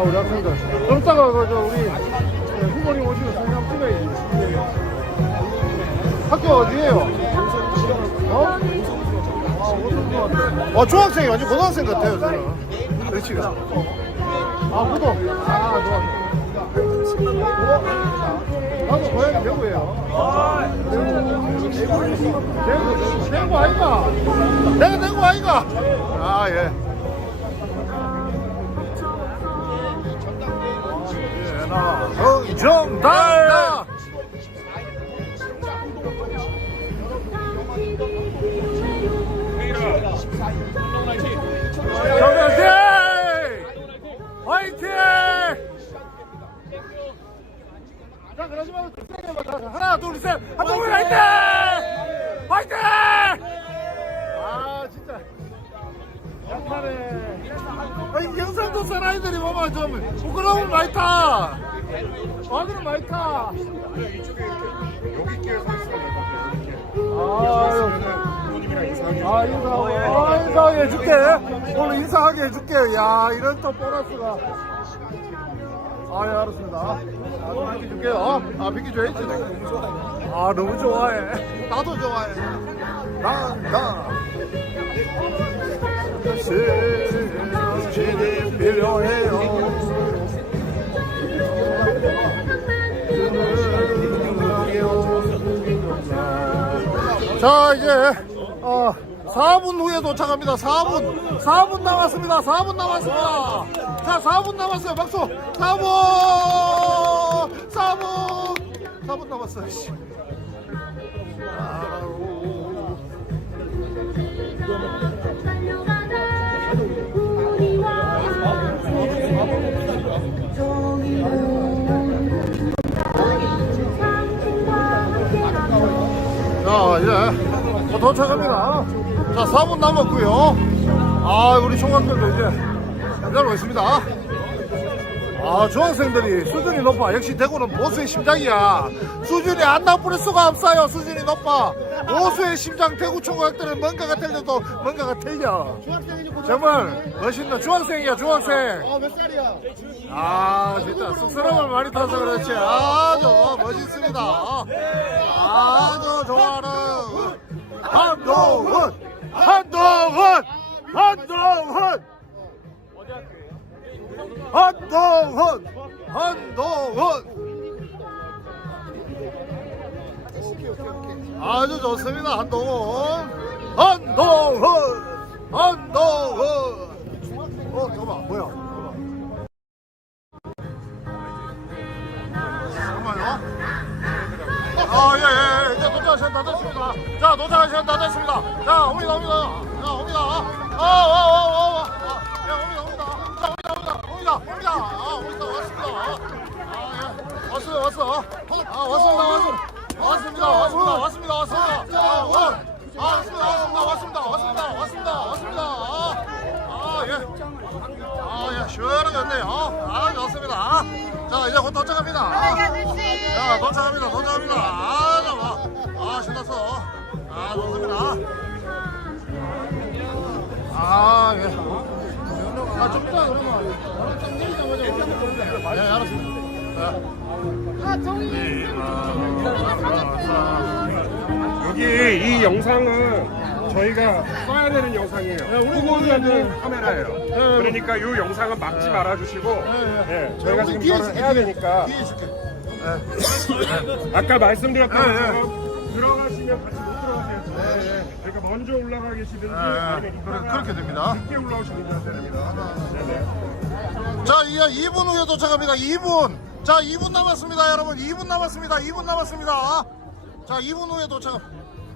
아, 우리 학생들. 좀 이따가 그, 저, 우리 네, 후보님 오시면 사진 한번 찍어야지. 학교 어디에요? 어? 아, 어, 중학생이 완전 고등학생 같아요, 저는. 그렇지가. 아, 구독. 아, 좋아. 나도 고향이 대구예요. 대구, 대구 아이가? 내가 대구 아이가? 아, 예. 정답! 정답! 화이팅! 하나, 둘, 셋. 한동훈 화이팅! 화이팅! 아, 진짜. 약하네. 아니, 영상도 싼 아이들이 보면 좀 부끄러운 많이 타. 와그는 많이 타. 여기 끼에 서 있으면 아유. 부모님이랑 인사하기 아, 인사하고. 아, 인사하게 해줄게. 오늘 인사하게 해줄게. 야, 이런 또 보너스가. 아, 예, 알았습니다. 아, 좀 비켜줄게요. 아, 비켜줘야지. 아, 너무 좋아해. 나도 좋아해. 나, 나. 스진이 필요해요. 자 이제 어 4분 후에 도착합니다. 4분. 4분 남았습니다. 4분 남았습니다. 자 4분 남았어요. 박수. 4분. 4분. 4분 남았어요 자 이제 뭐 도착합니다. 자 4분 남았고요. 아 우리 총각들도 이제 기다리고 있습니다. 아 중학생들이 수준이 높아. 역시 대구는 보수의 심장이야. 수준이 안 나쁠 수가 없어요 수준이 높아. 보수의 심장 대구 총각들은 뭔가가 틀려도 뭔가가 틀려. 정말 멋있는 중학생이야 중학생. 몇 살이야? 아 진짜 쑥스러움을 많이 타서 그렇지. 아주 멋있습니다 아주 좋아하는 한동훈 한동훈 한동훈 한동훈 한동훈 아주 좋습니다 한동훈 한동훈 한동훈 어 잠깐만 뭐야 아, 예, 예, 예. 이제 도착하시면 다 됐습니다. 자, 도착하시면 다 됐습니다. 자, 옵니다, 옵니다. 자, 옵니다. 아, 와, 와, 와, 와. 아, 예, 옵니다, 옵니다. 자, 옵니다, 옵니다, 옵니다, 옵니다. 아, 옵니다, 왔습니다. 아, 예. 왔어요, 왔어. 아, 왔습니다, 왔습니다. 왔습니다, 왔습니다, 왔습니다, 왔습니다. 아, 와. 아, 왔습니다, 왔습니다, 왔습니다, 왔습니다, 왔습니다, 왔습니다. 아, 아, 예. 아, 예, 시원하게 왔네요. 아, 좋습니다. 자, 이제 곧 도착합니다. 자, 도착합니다, 도착합니다. 아, 좋아. 아, 신났어. 아, 좋습니다. 아, 예. 아, 좀 이따 그러면, 오늘 딱 내리자마자 올라가 볼래? 예, 알았습니다. 자. 여기 이 영상은 저희가 써야 되는 영상이에요. 후보자는 카메라예요. 그러니까 이 영상은 막지 말아주시고, 예, 저희가 지금 있을게, 해야. 되니까. 아까 말씀드렸던 예, 예. 것처럼 들어가시면 같이 못 들어가세요. 그러니까 먼저 올라가 계시든지 예, 아니면 이따가 그렇게 됩니다. 늦게 하셔야 됩니다. 네네. 자, 이제 2분 후에 도착합니다. 2분. 자, 2분 남았습니다, 여러분. 2분 남았습니다. 2분 남았습니다. 자, 2분 후에 도착.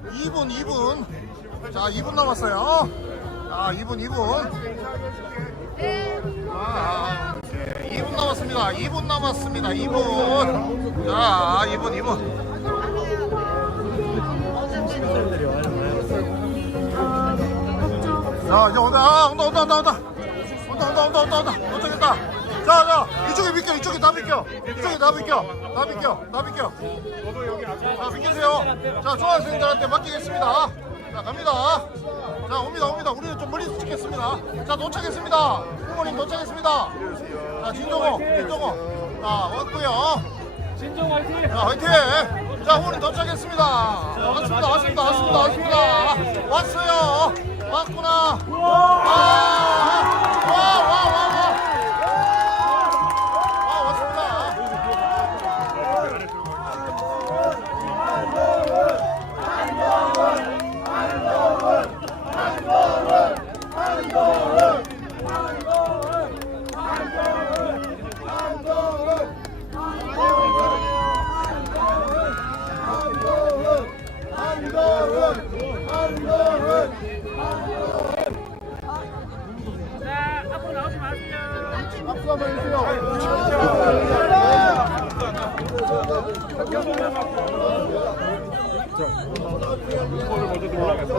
2분, 2분. 자, 2분 남았어요. 자, 2분, 2분. 아, 네, 2분 남았습니다. 2분 남았습니다. 2분. 자, 2분, 2분. 자, 이제 온다. 아, 온다, 온다, 온다, 온다. 온다, 온다, 온다, 온다, 온다. 도착했다. 자, 자, 이쪽에 비켜, 이쪽에 다 비켜. 이쪽에 다 비켜. 다 비켜, 다 비켜. 자, 비켜주세요. 자, 중학생들한테 맡기겠습니다. 자, 갑니다. 자, 옵니다, 옵니다. 우리는 좀 멀리서 찍겠습니다. 자, 도착했습니다. 부모님 도착했습니다. 자, 진종호, 진종호. 자, 왔고요. 진정 화이팅! 자, 화이팅! 자, 후원이 도착했습니다. 왔습니다, 왔습니다, 왔습니다, 왔습니다. 왔어요. 왔구나. 와, 박수 한번 해주세요. 이거를 먼저 올라가요.